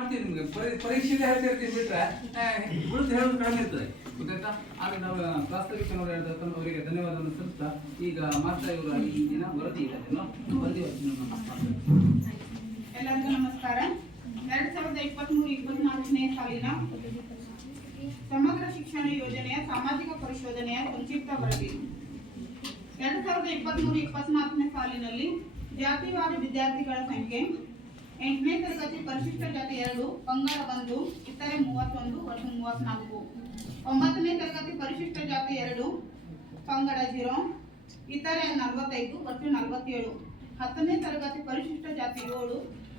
ಮಾಡ್ತೀವಿ ನಿಮಗೆ? ಪರಿ- ಹೇಳ್ತಾ ಇರ್ತೀವಿ ಬಿಟ್ರೆ ಉಳಿದು ಹೇಳೋದು ಕಡಿಮೆ ಇರ್ತದೆ. ಗೊತ್ತಾಯ್ತಾ? ಆಗ ನಾವು ಪ್ರಾಸ್ತಾವಿಕನವರು ಹೇಳಿದ ಅವರಿಗೆ ಧನ್ಯವಾದವನ್ನು ಸಲ್ಲಿಸ್ತಾ, ಈಗ ಮಾತಾ ಇವರು ಈ ದಿನ ವರದಿ ಇದೆ. ಅದನ್ನು ವರದಿ. ಎಲ್ಲರಿಗೂ ನಮಸ್ಕಾರ. ಎರಡ್ ಸಾವಿರದ ಇಪ್ಪತ್ಮೂರು ಇಪ್ಪತ್ನಾಲ್ಕನೇ ಸಾಲಿನ ಸಮಗ್ರ ಶಿಕ್ಷಣ ಯೋಜನೆಯ ಸಾಮಾಜಿಕ ಪರಿಶೋಧನೆಯ ಸಂಕ್ಷಿಪ್ತ ವರದಿ. ಎರಡ್ ಸಾವಿರದ ಇಪ್ಪತ್ಮೂರು ಇಪ್ಪತ್ನಾಲ್ಕನೇ ಸಾಲಿನಲ್ಲಿ ಜಾತಿವಾರು ವಿದ್ಯಾರ್ಥಿಗಳ ಸಂಖ್ಯೆ ಎಂಟನೇ ತರಗತಿ ಪರಿಶಿಷ್ಟ ಜಾತಿ ಎರಡು, ಬಂಗಾರ ಒಂದು ಇತರೆ ಮೂವತ್ತೊಂದು ಒಟ್ಟು ಮೂವತ್ನಾಲ್ಕು. ಒಂಬತ್ತನೇ ತರಗತಿ ಪರಿಶಿಷ್ಟ ಜಾತಿ ಎರಡು, ಪಂಗಡ ಜೀರೋ, ಇತರೆ ನಲವತ್ತೈದು ಒಟ್ಟು ನಲವತ್ತೇಳು. ಹತ್ತನೇ ತರಗತಿ ಪರಿಶಿಷ್ಟ ಜಾತಿ ಏಳು,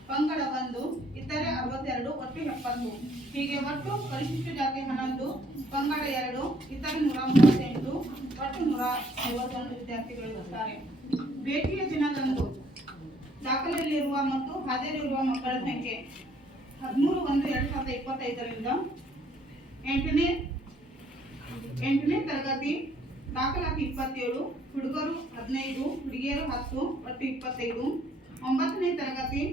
ಪಂಗಡ ಒಂದು, ಇತರೆ ಅರವತ್ತೆರಡು ಒಟ್ಟು ಎಪ್ಪತ್ತು. ಹೀಗೆ ಒಟ್ಟು ಪರಿಶಿಷ್ಟ ಜಾತಿ ಹನ್ನೊಂದು, ಪಂಗಡ ಎರಡು, ಇತರೆ ನೂರ ಮೂವತ್ತೆಂಟು ಒಟ್ಟು ನೂರ ಮೂವತ್ತೊಂದು ವಿದ್ಯಾರ್ಥಿಗಳು ಇರುತ್ತಾರೆ. ಭೇಟಿಯ ದಿನದಂದು. ದಾಖಲೆಯಲ್ಲಿರುವ ಮತ್ತು ಹಾಜರಿರುವ ಮಕ್ಕಳ ಸಂಖ್ಯೆ ಹದಿಮೂರು ಒಂದು ಎರಡು ಸಾವಿರದ ಇಪ್ಪತ್ತೈದರಿಂದ ಎಂಟನೇ ಎಂಟನೇ ತರಗತಿ ದಾಖಲಾತಿ ಇಪ್ಪತ್ತೇಳು, ಹುಡುಗರು ಹದಿನೈದು, ಹುಡುಗಿಯರು ಹತ್ತು, ಒಟ್ಟು ಇಪ್ಪತ್ತೈದು. ಒಂಬತ್ತನೇ ತರಗತಿ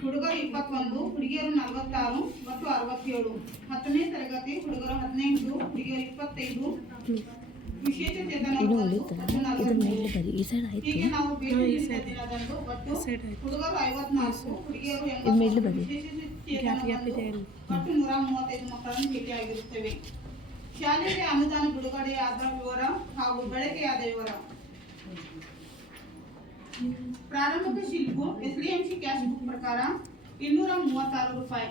ಹುಡುಗರು ಇಪ್ಪತ್ತೊಂದು, ಹುಡುಗಿಯರು ನಲವತ್ತಾರು ಮತ್ತು ಅರವತ್ತೇಳು. ಹತ್ತನೇ ತರಗತಿ ಹುಡುಗರು ಹದಿನೈದು, ಹುಡುಗಿಯರು ಇಪ್ಪತ್ತೈದು. ವಿಶೇಷ ಚೇತನ ಇದು. ಮೇಲೆ ಬರಿ ಈ ಸೈಡ್ ಆಯ್ತು. ಇದು ಮೇಲೆ ಭೇಟಿಯಾಗಿರುತ್ತೇವೆ ಶಾಲೆಗೆ ಅನುದಾನ ಬಿಡುಗಡೆಯಾದ ವಿವರ ಹಾಗೂ ಬಳಕೆಯಾದ ವಿವರ. ಪ್ರಾರಂಭಿಕ ಶಿಲ್ಪ ಎಸ್ಡಿಎಂಸಿ ಕ್ಯಾಶ್ ಬುಕ್ ಪ್ರಕಾರ ಇನ್ನೂರ ಮೂವತ್ತಾರು ರೂಪಾಯಿ.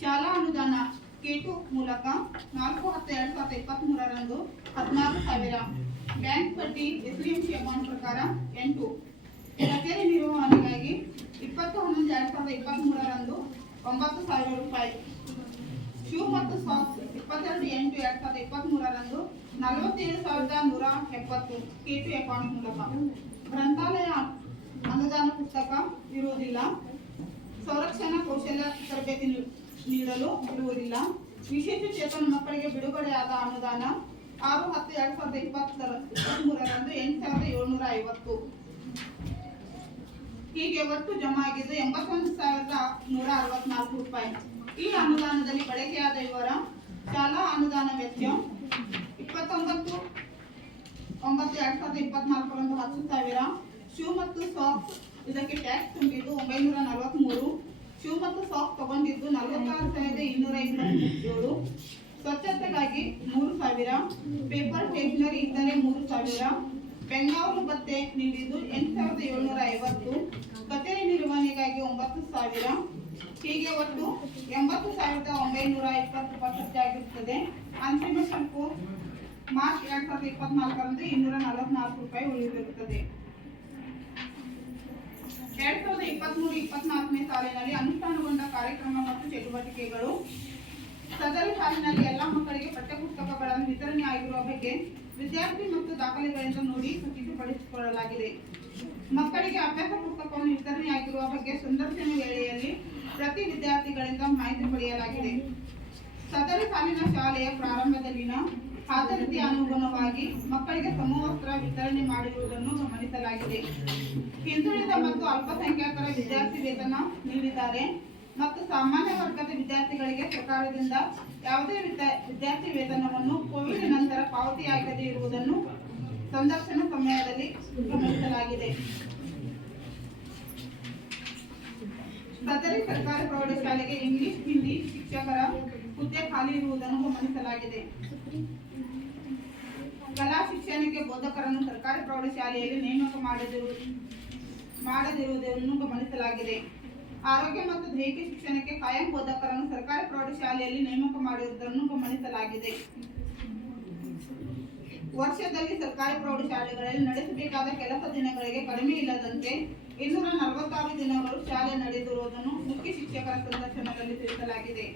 ಶಾಲಾ ಅನುದಾನ ಕೇಟು ಮೂಲಕ ನಾಲ್ಕು ಹತ್ತು ಎರಡು ಸಾವಿರದ ಇಪ್ಪತ್ತ್ ಹದಿನಾರು ಸಾವಿರ. ಬ್ಯಾಂಕ್ ಬಡ್ಡಿ ಎಸ್ಡಿಎಂಸಿ ಅಕೌಂಟ್ ಪ್ರಕಾರ ಎಂಟು. ಕಚೇರಿ ನಿರ್ವಹಣೆಗಾಗಿ ಇಪ್ಪತ್ತು ಹನ್ನೊಂದು ಎರಡು ಸಾವಿರದ ಇಪ್ಪತ್ತ್ ಒಂಬತ್ತು ಸಾವಿರ ರೂಪಾಯಿ. ಶೂ ಮತ್ತು ಸಾಕ್ಸ್ ಇಪ್ಪತ್ತೆರಡು ಎಂಟು ಎರಡು ಸಾವಿರದ ಇಪ್ಪತ್ತ್ ಮೂರರಂದು ನಲವತ್ತೇಳು ಸಾವಿರದ ನೂರ ಎಪ್ಪತ್ತು. ಕೆಟು ಅಕೌಂಟ್ ಮೂಲಕ. ಗ್ರಂಥಾಲಯ ಅನುದಾನ ಪುಸ್ತಕ ಇರುವುದಿಲ್ಲ. ಸಂರಕ್ಷಣಾ ಕೌಶಲ್ಯ ತರಬೇತಿ ನೀಡಲು ಇರುವುದಿಲ್ಲ ವಿಶೇಷ ಚೇತನ ಮಕ್ಕಳಿಗೆ ಬಿಡುಗಡೆಯಾದ ಅನುದಾನ ಆರು ಹತ್ತು ಎರಡ್ ಸಾವಿರದ ಇಪ್ಪತ್ತರ ಇಪ್ಪತ್ಮೂರರಂದು ಎಂಟು ಸಾವಿರದ ಏಳ್ನೂರ ಐವತ್ತು. ಹೀಗೆ ಒಟ್ಟು ಜಮಾ ಆಗಿದ್ದು ಎಂಬತ್ತೊಂದು ಸಾವಿರದ ನೂರ ಅರವತ್ನಾಲ್ಕು ರೂಪಾಯಿ. ಈ ಅನುದಾನದಲ್ಲಿ ಬಳಕೆಯಾದ ವಿವರ ಶಾಲಾ ಅನುದಾನ ವೆಚ್ಚ ಇಪ್ಪತ್ತೊಂಬತ್ತು, ಒಂಬತ್ತು ಎರಡ್ ಸಾವಿರದ ಇಪ್ಪತ್ನಾಲ್ಕರಂದು ಹತ್ತು ಸಾವಿರ. ಶೂ ಮತ್ತು ಸಾಕ್ಸ್ ಇದಕ್ಕೆ ಟ್ಯಾಕ್ಸ್ ತುಂಬಿದ್ದು ಒಂಬೈನೂರ ನಲವತ್ಮೂರು. ಶೂ ಮತ್ತು ಸಾಕ್ಸ್ ತಗೊಂಡಿದ್ದು ನಲವತ್ತಾರು ಸಾವಿರದ ಇನ್ನೂರ ಇಪ್ಪತ್ತೇಳು ಸ್ವಚ್ಛತೆಗಾಗಿ ಮೂರು ಸಾವಿರ, ಪೇಪರ್ ಸ್ಟೇಷನರಿ ಇದ್ದರೆ ಮೂರು ಸಾವಿರ, ಬೆಂಗಳೂರು ಭತ್ತೆ ನೀಡಿದ್ದು ಎಂಟು ಸಾವಿರದ ಏಳ್ನೂರ ಐವತ್ತು ಕಚೇರಿ ನಿರ್ವಹಣೆಗಾಗಿ ಒಂಬತ್ತು ಸಾವಿರ, ಹೀಗೆ ಒಟ್ಟು ಎಂಬತ್ತು ಸಾವಿರದ ಒಂಬೈನೂರ ಇಪ್ಪತ್ತು ರೂಪಾಯಿ ಅಂತಿಮ ಶುಲ್ಕು ಮಾರ್ಚ್ ಎರಡ್ ಸಾವಿರದ ಇಪ್ಪತ್ನಾಲ್ಕರಂದು ಇನ್ನೂರ ನಲವತ್ನಾಲ್ಕು ರೂಪಾಯಿ ಉಳಿದಿರುತ್ತದೆ. ಎರಡ್ ಸಾವಿರದ ಇಪ್ಪತ್ತ್ಮೂರು ಇಪ್ಪತ್ನಾಲ್ಕನೇ ಸಾಲಿನಲ್ಲಿ ಅನುಷ್ಠಾನಗೊಂಡ ಕಾರ್ಯಕ್ರಮ ಮತ್ತು ಚಟುವಟಿಕೆಗಳು. ಸದರಿ ಸಾಲಿನಲ್ಲಿ ಎಲ್ಲ ಮಕ್ಕಳಿಗೆ ಪಠ್ಯಪುಸ್ತಕಗಳನ್ನು ವಿತರಣೆ ಆಗಿರುವ ಬಗ್ಗೆ ವಿದ್ಯಾರ್ಥಿ ಮತ್ತು ದಾಖಲೆಗಳಿಂದ ನೋಡಿ ಖಚಿತಪಡಿಸಿಕೊಳ್ಳಲಾಗಿದೆ. ಮಕ್ಕಳಿಗೆ ಅಭ್ಯಾಸ ಪುಸ್ತಕವನ್ನು ವಿತರಣೆ ಆಗಿರುವ ಬಗ್ಗೆ ಸಂದರ್ಶನ ವೇಳೆಯಲ್ಲಿ ಪ್ರತಿ ವಿದ್ಯಾರ್ಥಿಗಳಿಂದ ಮಾಹಿತಿ ಪಡೆಯಲಾಗಿದೆ. ಸದರಿ ಸಾಲಿನ ಶಾಲೆಯ ಪ್ರಾರಂಭದಲ್ಲಿನ ಹಾಜರಾತಿ ಅನುಗುಣವಾಗಿ ಮಕ್ಕಳಿಗೆ ಸಮವಸ್ತ್ರ ವಿತರಣೆ ಮಾಡಿರುವುದನ್ನು ಗಮನಿಸಲಾಗಿದೆ. ಹಿಂದುಳಿದ ಮತ್ತು ಅಲ್ಪಸಂಖ್ಯಾತರ ವಿದ್ಯಾರ್ಥಿ ವೇತನ ನೀಡಿದ್ದಾರೆ. ಮತ್ತು ಸಾಮಾನ್ಯ ವರ್ಗದ ವಿದ್ಯಾರ್ಥಿಗಳಿಗೆ ಸರ್ಕಾರದಿಂದ ಯಾವುದೇ ವಿದ್ಯಾ- ವಿದ್ಯಾರ್ಥಿ ವೇತನವನ್ನು ಕೋವಿಡ್ ನಂತರ ಪಾವತಿಯಾಗದೇ ಇರುವುದನ್ನು ಸಂದರ್ಶನ ಸಮಯದಲ್ಲಿ ಗಮನಿಸಲಾಗಿದೆ. ಸದರಿ ಸರ್ಕಾರಿ ಪ್ರೌಢಶಾಲೆಗೆ ಇಂಗ್ಲಿಷ್, ಹಿಂದಿ ಶಿಕ್ಷಕರ ಹುದ್ದೆ ಖಾಲಿ ಇರುವುದನ್ನು ಗಮನಿಸಲಾಗಿದೆ. ಕಲಾ ಶಿಕ್ಷಣಕ್ಕೆ ಬೋಧಕರನ್ನು ಸರ್ಕಾರಿ ಪ್ರೌಢಶಾಲೆಯಲ್ಲಿ ನೇಮಕ ಮಾಡದಿರು, ಮಾಡದಿರುವುದನ್ನು ಗಮನಿಸಲಾಗಿದೆ. ಆರೋಗ್ಯ ಮತ್ತು ದೈಹಿಕ ಶಿಕ್ಷಣಕ್ಕೆ ಕಾಯಂ ಬೋಧಕರನ್ನು ಸರ್ಕಾರಿ ಪ್ರೌಢಶಾಲೆಯಲ್ಲಿ ನೇಮಕ ಮಾಡಿರುವುದನ್ನು ಗಮನಿಸಲಾಗಿದೆ. ವರ್ಷದಲ್ಲಿ ಸರ್ಕಾರಿ ಪ್ರೌಢಶಾಲೆಗಳಲ್ಲಿ ನಡೆಸಬೇಕಾದ ಕೆಲಸ ದಿನಗಳಿಗೆ ಕಡಿಮೆ ಇಲ್ಲದಂತೆ ಇನ್ನೂರ ನಲವತ್ತಾರು ದಿನಗಳು ಶಾಲೆ ನಡೆದಿರುವುದನ್ನು ಮುಖ್ಯ ಶಿಕ್ಷಕರ ಸಂದರ್ಶನದಲ್ಲಿ ತಿಳಿಸಲಾಗಿದೆ.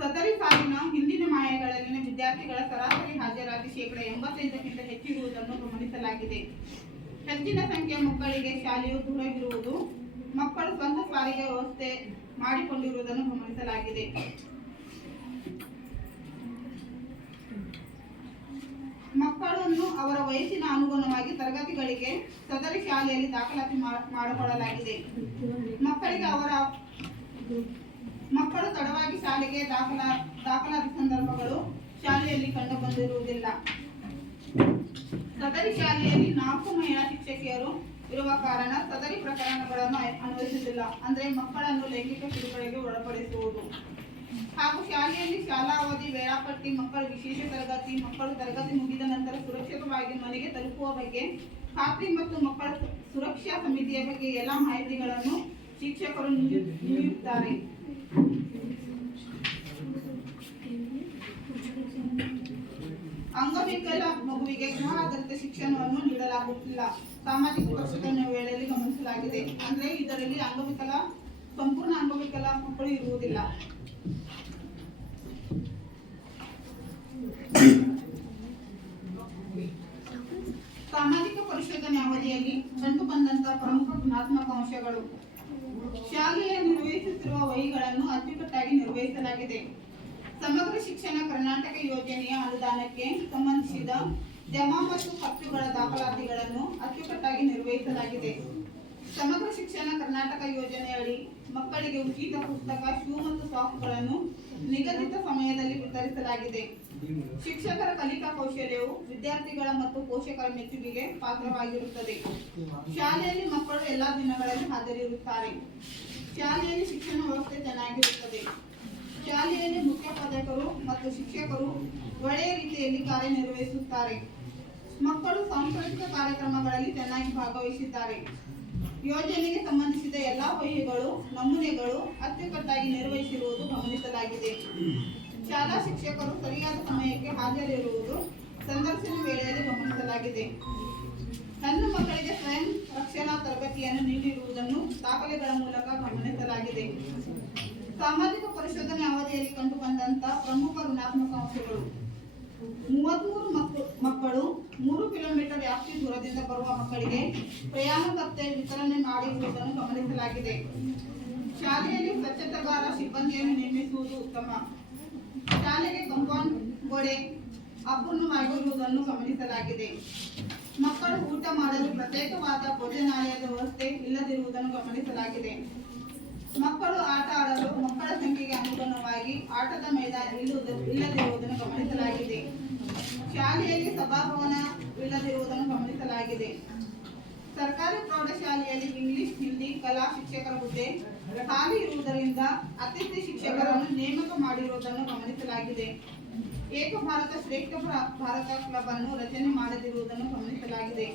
ಸದರಿ ಸಾಲಿನ ಹಿಂದಿನ ಮಾಯಗಳಲ್ಲಿನ ವಿದ್ಯಾರ್ಥಿಗಳ ಸರಾಸರಿ ಹಾಜರಾತಿ ಶೇಕಡ ಎಂಬತ್ತೈದಕ್ಕಿಂತ ಹೆಚ್ಚಿರುವುದನ್ನು ಗಮನಿಸಲಾಗಿದೆ. ಹೆಚ್ಚಿನ ಸಂಖ್ಯೆಯ ಮಕ್ಕಳಿಗೆ ಶಾಲೆಯು ದೂರವಿರುವುದು ಮಕ್ಕಳು ಸ್ವಂತ ಸಾರಿಗೆ ವ್ಯವಸ್ಥೆ ಮಾಡಿಕೊಂಡಿರುವುದನ್ನು ಗಮನಿಸಲಾಗಿದೆ. ಮಕ್ಕಳನ್ನು ಅವರ ವಯಸ್ಸಿನ ಅನುಗುಣವಾಗಿ ತರಗತಿಗಳಿಗೆ, ಸದರಿ ಶಾಲೆಯಲ್ಲಿ ದಾಖಲಾತಿ ಮಾಡಿಕೊಳ್ಳಲಾಗಿದೆ. ಮಕ್ಕಳಿಗೆ ಅವರ, ಮಕ್ಕಳು ತಡವಾಗಿ ಶಾಲೆಗೆ ದಾಖಲಾ, ದಾಖಲಾತಿ ಸಂದರ್ಭಗಳು ಶಾಲೆಯಲ್ಲಿ ಕಂಡು ಬಂದಿರುವುದಿಲ್ಲ ಸದರಿ ಶಾಲೆಯಲ್ಲಿ ನಾಲ್ಕು ಮಹಿಳಾ ಶಿಕ್ಷಕಿಯರು ಇರುವ ಕಾರಣ ಸದರಿ ಪ್ರಕರಣಗಳನ್ನು ಅನ್ವಯಿಸುತ್ತಿಲ್ಲ. ಅಂದ್ರೆ ಮಕ್ಕಳನ್ನು ಲೈಂಗಿಕ ಕಿರುಕುಳಗೆ ಒಳಪಡಿಸುವುದು. ಹಾಗೂ ಶಾಲೆಯಲ್ಲಿ ಶಾಲಾ ಅವಧಿ ವೇಳಾಪಟ್ಟಿ, ಮಕ್ಕಳ ವಿಶೇಷ ತರಗತಿ, ಮಕ್ಕಳು ತರಗತಿ ಮುಗಿದ ನಂತರ ಸುರಕ್ಷಿತವಾಗಿ ಮನೆಗೆ ತಲುಪುವ ಬಗ್ಗೆ, ಖಾತ್ರಿ ಮತ್ತು ಮಕ್ಕಳ ಸುರಕ್ಷಾ ಸಮಿತಿಯ ಬಗ್ಗೆ ಎಲ್ಲ ಮಾಹಿತಿಗಳನ್ನು ಶಿಕ್ಷಕರು ನೀಡಿ- ನೀಡುತ್ತಾರೆ ಅಂಗವಿಕಲ ಮಗುವಿಗೆ ಆಧಾರಿತ ಶಿಕ್ಷಣವನ್ನು ನೀಡಲಾಗುತ್ತಿಲ್ಲ. ಸಾಮಾಜಿಕ ಪ್ರಸ್ತುತನ ವೇಳೆಯಲ್ಲಿ ಗಮನಿಸಲಾಗಿದೆ. ಅಂದ್ರೆ ಇದರಲ್ಲಿ ಅಂಗವಿಕಲ, ಸಂಪೂರ್ಣ ಅಂಗವಿಕಲ ಮಕ್ಕಳು ಇರುವುದಿಲ್ಲ. ಸಾಮಾಜಿಕ ಪರಿಶೋಧನೆ ಅವಧಿಯಲ್ಲಿ ಕಂಡು ಬಂದಂತಹ ಪ್ರಮುಖ ಗುಣಾತ್ಮಕ ಅಂಶಗಳು. ಶಾಲೆಯ ನಿರ್ವಹಿಸುತ್ತಿರುವ ವಹಿಗಳನ್ನು ಅಚ್ಚುಕಟ್ಟಾಗಿ ನಿರ್ವಹಿಸಲಾಗಿದೆ. ಸಮಗ್ರ ಶಿಕ್ಷಣ ಕರ್ನಾಟಕ ಯೋಜನೆಯ ಅನುದಾನಕ್ಕೆ ಸಂಬಂಧಿಸಿದ ಜಮಾ ಮತ್ತು ಖರ್ಚುಗಳ ದಾಖಲಾತಿಗಳನ್ನು ಅಚ್ಚುಕಟ್ಟಾಗಿ ನಿರ್ವಹಿಸಲಾಗಿದೆ. ಸಮಗ್ರ ಶಿಕ್ಷಣ ಕರ್ನಾಟಕ ಯೋಜನೆಯಡಿ ಮಕ್ಕಳಿಗೆ ಉಚಿತ ಪುಸ್ತಕ, ಶೂ ಮತ್ತು ಸಾಕ್ಸ್ಗಳನ್ನು ನಿಗದಿತ ಸಮಯದಲ್ಲಿ ವಿತರಿಸಲಾಗಿದೆ. ಶಿಕ್ಷಕರ ಕಲಿಕಾ ಕೌಶಲ್ಯವು ವಿದ್ಯಾರ್ಥಿಗಳ ಮತ್ತು ಪೋಷಕರ ಮೆಚ್ಚುಗೆಗೆ ಪಾತ್ರವಾಗಿರುತ್ತದೆ. ಶಾಲೆಯಲ್ಲಿ ಮಕ್ಕಳು ಎಲ್ಲಾ ದಿನಗಳಲ್ಲಿ ಹಾಜರಿರುತ್ತಾರೆ. ಶಾಲೆಯಲ್ಲಿ ಶಿಕ್ಷಣ ವ್ಯವಸ್ಥೆ ಚೆನ್ನಾಗಿರುತ್ತದೆ. ಶಾಲೆಯಲ್ಲಿ ಮುಖ್ಯೋಪಾಧ್ಯಾಯರು ಮತ್ತು ಶಿಕ್ಷಕರು ಒಳ್ಳೆಯ ರೀತಿಯಲ್ಲಿ ಕಾರ್ಯನಿರ್ವಹಿಸುತ್ತಾರೆ. ಮಕ್ಕಳು ಸಾಂಸ್ಕೃತಿಕ ಕಾರ್ಯಕ್ರಮಗಳಲ್ಲಿ ಚೆನ್ನಾಗಿ ಭಾಗವಹಿಸಿದ್ದಾರೆ. ಯೋಜನೆಗೆ ಸಂಬಂಧಿಸಿದ ಎಲ್ಲಾ ವಹಿಗಳು ನಮೂನೆಗಳು ಅಚ್ಚುಕಟ್ಟಾಗಿ ನಿರ್ವಹಿಸಿರುವುದು ಗಮನಿಸಲಾಗಿದೆ. ಶಾಲಾ ಶಿಕ್ಷಕರು ಸರಿಯಾದ ಸಮಯಕ್ಕೆ ಹಾಜರಿರುವುದು ಸಂದರ್ಶನ ವೇಳೆಯಲ್ಲಿ ಗಮನಿಸಲಾಗಿದೆ. ಹೆಣ್ಣು ಮಕ್ಕಳಿಗೆ ಸ್ವಯಂ ರಕ್ಷಣಾ ತರಬೇತಿಯನ್ನು ನೀಡಿರುವುದನ್ನು ದಾಖಲೆಗಳ ಮೂಲಕ ಗಮನಿಸಲಾಗಿದೆ. ಸಾಮಾಜಿಕ ಪರಿಶೋಧನೆ ಅವಧಿಯಲ್ಲಿ ಕಂಡುಬಂದಂತಹ ಪ್ರಮುಖ ಋಣಾತ್ಮಕ ಅಂಶಗಳು. ಮೂವತ್ಮೂರು ಮಕ್ಕಳು ಮೂರು ಕಿಲೋಮೀಟರ್ ವ್ಯಾಪ್ತಿ ದೂರದಿಂದ ಬರುವ ಮಕ್ಕಳಿಗೆ ಪ್ರಯಾಣ ಭತ್ಯೆ ವಿತರಣೆ ಮಾಡಿರುವುದನ್ನು ಗಮನಿಸಲಾಗಿದೆ. ಶಾಲೆಯಲ್ಲಿ ಸ್ವಚ್ಛತಾಗಾರ ಸಿಬ್ಬಂದಿಯನ್ನು ನೇಮಿಸುವುದು ಉತ್ತಮ. ಶಾಲೆಗೆ ಕಂಪೌಂಡ್ ಗೋಡೆ ಅಪೂರ್ಣವಾಗಿರುವುದನ್ನು ಗಮನಿಸಲಾಗಿದೆ. ಮಕ್ಕಳು ಊಟ ಮಾಡಲು ಪ್ರತ್ಯೇಕವಾದ ಭೋಜನಾಲಯದ ವ್ಯವಸ್ಥೆ ಇಲ್ಲದಿರುವುದನ್ನು ಗಮನಿಸಲಾಗಿದೆ. ಮಕ್ಕಳು ಆಟ ಆಡಲು ಮಕ್ಕಳ ಸಂಖ್ಯೆಗೆ ಅನುಗುಣವಾಗಿ ಆಟದ ಮೈದಾನ ಇಲ್ಲದಿರುವುದನ್ನು ಗಮನಿಸಲಾಗಿದೆ. ಶಾಲೆಯಲ್ಲಿ ಸಭಾಭವನ ಇಲ್ಲದಿರುವುದನ್ನು ಗಮನಿಸಲಾಗಿದೆ. ಸರ್ಕಾರಿ ಪ್ರೌಢಶಾಲೆಯಲ್ಲಿ ಇಂಗ್ಲಿಷ್ ಹಿಂದಿ ಕಲಾ ಶಿಕ್ಷಕರ ಹುದ್ದೆ ಖಾಲಿ ಇರುವುದರಿಂದ ಅತಿಥಿ ಶಿಕ್ಷಕರನ್ನು ನೇಮಕ ಮಾಡಿರುವುದನ್ನು ಗಮನಿಸಲಾಗಿದೆ. ಏಕ ಭಾರತ ಶ್ರೇಷ್ಠ ಭಾರತ ಕ್ಲಬ್ ಅನ್ನು ರಚನೆ ಮಾಡದಿರುವುದನ್ನು ಗಮನಿಸಲಾಗಿದೆ.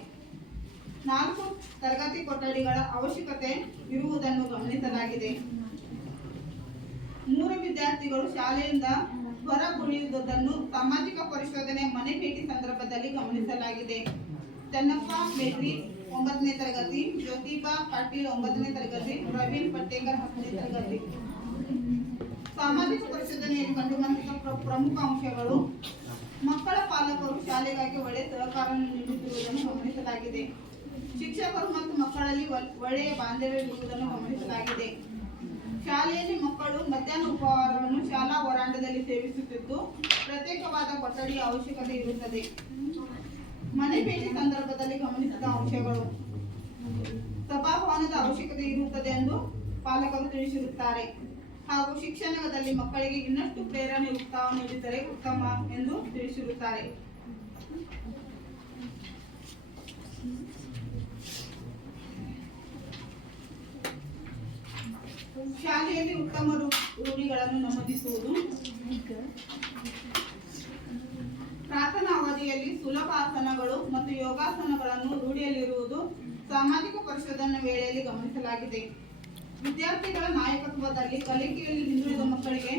ನಾಲ್ಕು ತರಗತಿ ಕೊಠಡಿಗಳ ಅವಶ್ಯಕತೆ ಇರುವುದನ್ನು ಗಮನಿಸಲಾಗಿದೆ. ಮೂರು ವಿದ್ಯಾರ್ಥಿಗಳು ಶಾಲೆಯಿಂದ ಹೊರಗುಳಿಯುವುದನ್ನು ಸಾಮಾಜಿಕ ಪರಿಶೋಧನೆ ಮನೆ ಭೇಟಿ ಸಂದರ್ಭದಲ್ಲಿ ಗಮನಿಸಲಾಗಿದೆ. ಚೆನ್ನಪ್ಪ ಮೇತ್ರಿ ಒಂಬತ್ತನೇ ತರಗತಿ, ಜ್ಯೋತಿಬಾ ಪಾಟೀಲ್, ಒಂಬತ್ತನೇ ತರಗತಿ, ಪ್ರವೀಣ್ ಪಟ್ಟೇಕರ್ ಹತ್ತನೇ ತರಗತಿ. ಸಾಮಾಜಿಕ ಪರಿಶೋಧನೆಯಲ್ಲಿ ಕಂಡುಬಂದ ಪ್ರ- ಪ್ರಮುಖ ಅಂಶಗಳು ಮಕ್ಕಳ ಪಾಲಕರು ಶಾಲೆಗಾಗಿ ಒಳ್ಳೆಯ ಸಹಕಾರವನ್ನು ನೀಡುತ್ತಿರುವುದನ್ನು ಗಮನಿಸಲಾಗಿದೆ. ಶಿಕ್ಷಕರು ಮತ್ತು ಮಕ್ಕಳಲ್ಲಿ ಒಳ್ಳೆಯ ಬಾಂಧವ್ಯವಿರುವುದನ್ನು ಗಮನಿಸಲಾಗಿದೆ. ಶಾಲೆಯಲ್ಲಿ ಮಕ್ಕಳು ಮಧ್ಯಾಹ್ನ ಉಪಹಾರವನ್ನು ಶಾಲಾ ಹೋರಾಟದಲ್ಲಿ ಸೇವಿಸುತ್ತಿದ್ದು, ಪ್ರತ್ಯೇಕವಾದ ಕೊಠಡಿಯ ಅವಶ್ಯಕತೆ ಇರುತ್ತದೆ. ಮನೆ ಭೇಟಿ ಸಂದರ್ಭದಲ್ಲಿ ಗಮನಿಸಿದ ಅಂಶಗಳು. ಸಭಾಭವನದ ಅವಶ್ಯಕತೆ ಇರುತ್ತದೆ ಎಂದು ಪಾಲಕರು ತಿಳಿಸಿರುತ್ತಾರೆ. ಹಾಗೂ ಶಿಕ್ಷಣದಲ್ಲಿ ಮಕ್ಕಳಿಗೆ ಇನ್ನಷ್ಟು ಪ್ರೇರಣೆ, ಉತ್ಸಾಹ ನೀಡಿದರೆ ಉತ್ತಮ ಎಂದು ತಿಳಿಸಿರುತ್ತಾರೆ. ಶಾಲೆಯಲ್ಲಿ ಉತ್ತಮ ರೂಢಿಗಳನ್ನು ನಮೂದಿಸುವುದು. ಪ್ರಾರ್ಥನಾ ಅವಧಿಯಲ್ಲಿ ಸುಲಭ ಆಸನಗಳು ಮತ್ತು ಯೋಗಾಸನಗಳನ್ನು ರೂಢಿಯಲ್ಲಿರುವುದು ಸಾಮಾಜಿಕ ಪರಿಶೋಧನೆ ವೇಳೆಯಲ್ಲಿ ಗಮನಿಸಲಾಗಿದೆ. ವಿದ್ಯಾರ್ಥಿಗಳ ನಾಯಕತ್ವದಲ್ಲಿ ಕಲಿಕೆಯಲ್ಲಿ ಹಿಂದುಳಿದ ಮಕ್ಕಳಿಗೆ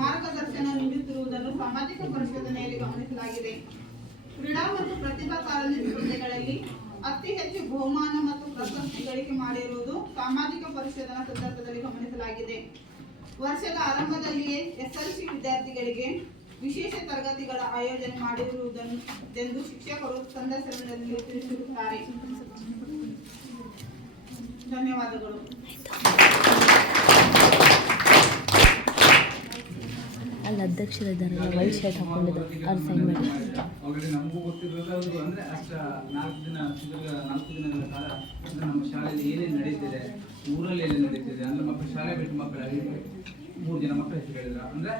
ಮಾರ್ಗದರ್ಶನ ನೀಡುತ್ತಿರುವುದನ್ನು ಸಾಮಾಜಿಕ ಪರಿಶೋಧನೆಯಲ್ಲಿ ಗಮನಿಸಲಾಗಿದೆ. ಕ್ರೀಡಾ ಮತ್ತು ಪ್ರತಿಭಾ ಕಾರಂಜಿ ಸ್ಪರ್ಧೆಗಳಲ್ಲಿ ಅತಿ ಹೆಚ್ಚು ಬಹುಮಾನ ಮತ್ತು ಪ್ರಶಸ್ತಿ ಗಳಿಕೆ ಮಾಡಿರುವುದು ಸಾಮಾಜಿಕ ಪರಿಶೋಧನಾ ಸಂದರ್ಭದಲ್ಲಿ ಗಮನಿಸಲಾಗಿದೆ. ವರ್ಷದ ಆರಂಭದಲ್ಲಿಯೇ ಎಸ್ಎಲ್ಸಿ ವಿದ್ಯಾರ್ಥಿಗಳಿಗೆ ವಿಶೇಷ ತರಗತಿಗಳ ಆಯೋಜನೆ ಮಾಡಿರುವುದನ್ನು ಎಂದು ಶಿಕ್ಷಕರು ಸಂದರ್ಶನದಲ್ಲಿ ತಿಳಿಸಿರುತ್ತಾರೆ. ಧನ್ಯವಾದಗಳು. ಅಲ್ಲ ಅಲ್ಲಿ ಅಧ್ಯಕ್ಷರಿದ್ದಾರಲ್ಲ ವೈಟ್ ಶರ್ಟ್ ಹಾಕೊಂಡಿದ್ದಾರೆ. ಅವ್ರು ಸೈನ್ ಮಾಡಿ. ಆಲ್ರೆಡಿ ನಮಗೂ ಗೊತ್ತಿರೋದು ಅಂದ್ರೆ ಅಷ್ಟ ನಾಲ್ಕು ದಿನ ನಾಲ್ಕು ದಿನಗಳ ಕಾಲ ಅಂದ್ರೆ ನಮ್ಮ ಶಾಲೆಯಲ್ಲಿ ಏನೇನು ನಡೀತಿದೆ ಊರಲ್ಲಿ ಏನೇನು ನಡೀತಿದೆ? ಅಂದ್ರೆ ಮಕ್ಕಳು ಶಾಲೆ ಬಿಟ್ಟು ಮಕ್ಕಳಾಗಿ ಮೂರು ಜನ ಮಕ್ಕಳ ಹೆಸರು ಹೇಳಿದ್ರ. ಅಂದ್ರೆ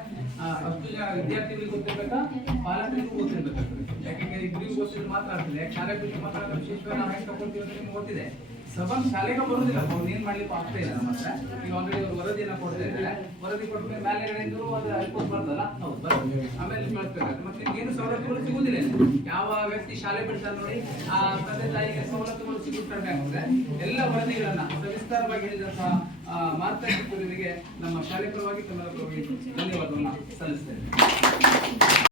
ಅಷ್ಟು ಜನ ವಿದ್ಯಾರ್ಥಿಗಳಿಗೆ ಗೊತ್ತಿರ್ಬೇಕಾ? ಪಾಲಕರಿಗೂ ಗೊತ್ತಿರ್ಬೇಕಾಗ್ತದೆ. ಯಾಕೆಂದ್ರೆ ಇಬ್ಬರಿಗೂ ಗೊತ್ತಿದ್ರೆ ಮಾತ್ರ ಆಗ್ತದೆ. ಶಾಲೆ ಬಿಟ್ಟು ಮಾತ್ರ ವಿಶೇಷವಾಗಿ ನಾವು ಹೆಂಗೆ ತಗೊಳ್ತೀವಿ ಅಂತ ನಿಮ್ಗೆ ಗೊತ್ತಿದೆ. ಸಬನ್ ಶಾಲೆಗೆ ಬರುದಿಲ್ಲ. ಅವ್ರು ಏನ್ ಮಾಡ್ಲಿಕ್ಕೆ ಆಗ್ತಾ ಇಲ್ಲ ನಮ್ಮ ಹತ್ರ. ಈಗ ಆಲ್ರೆಡಿ ಅವ್ರು ವರದಿಯನ್ನ ಕೊಡ್ತಾ ವರದಿ ಕೊಟ್ಟ ಮೇಲೆ ಮೇಲೆಗಡೆಯಿಂದ ಅದು ರಿಪೋರ್ಟ್ ಬರ್ತಲ್ಲ ಹೌದು ಆಮೇಲೆ ಕಳಿಸ್ಬೇಕಾಗುತ್ತೆ ಮತ್ತೆ ಏನು ಸವಲತ್ತುಗಳು ಸಿಗುದಿಲ್ಲ ಯಾವ ವ್ಯಕ್ತಿ ಶಾಲೆ ಬಿಡ್ತಾರೆ ನೋಡಿ, ಆ ತಂದೆ ತಾಯಿಗೆ ಸವಲತ್ತುಗಳು ಸಿಗುತ್ತಾರೆ ಆಗುತ್ತೆ ಎಲ್ಲ ವರದಿಗಳನ್ನ ಸವಿಸ್ತಾರವಾಗಿ ಹೇಳಿದಂತಹ ಮಾರ್ಗದರ್ಶಕರಿಗೆ ನಮ್ಮ ಶಾಲೆ ಪರವಾಗಿ ಕನ್ನಡ ಪರವಾಗಿ ಧನ್ಯವಾದವನ್ನ ಸಲ್ಲಿಸ್ತೇನೆ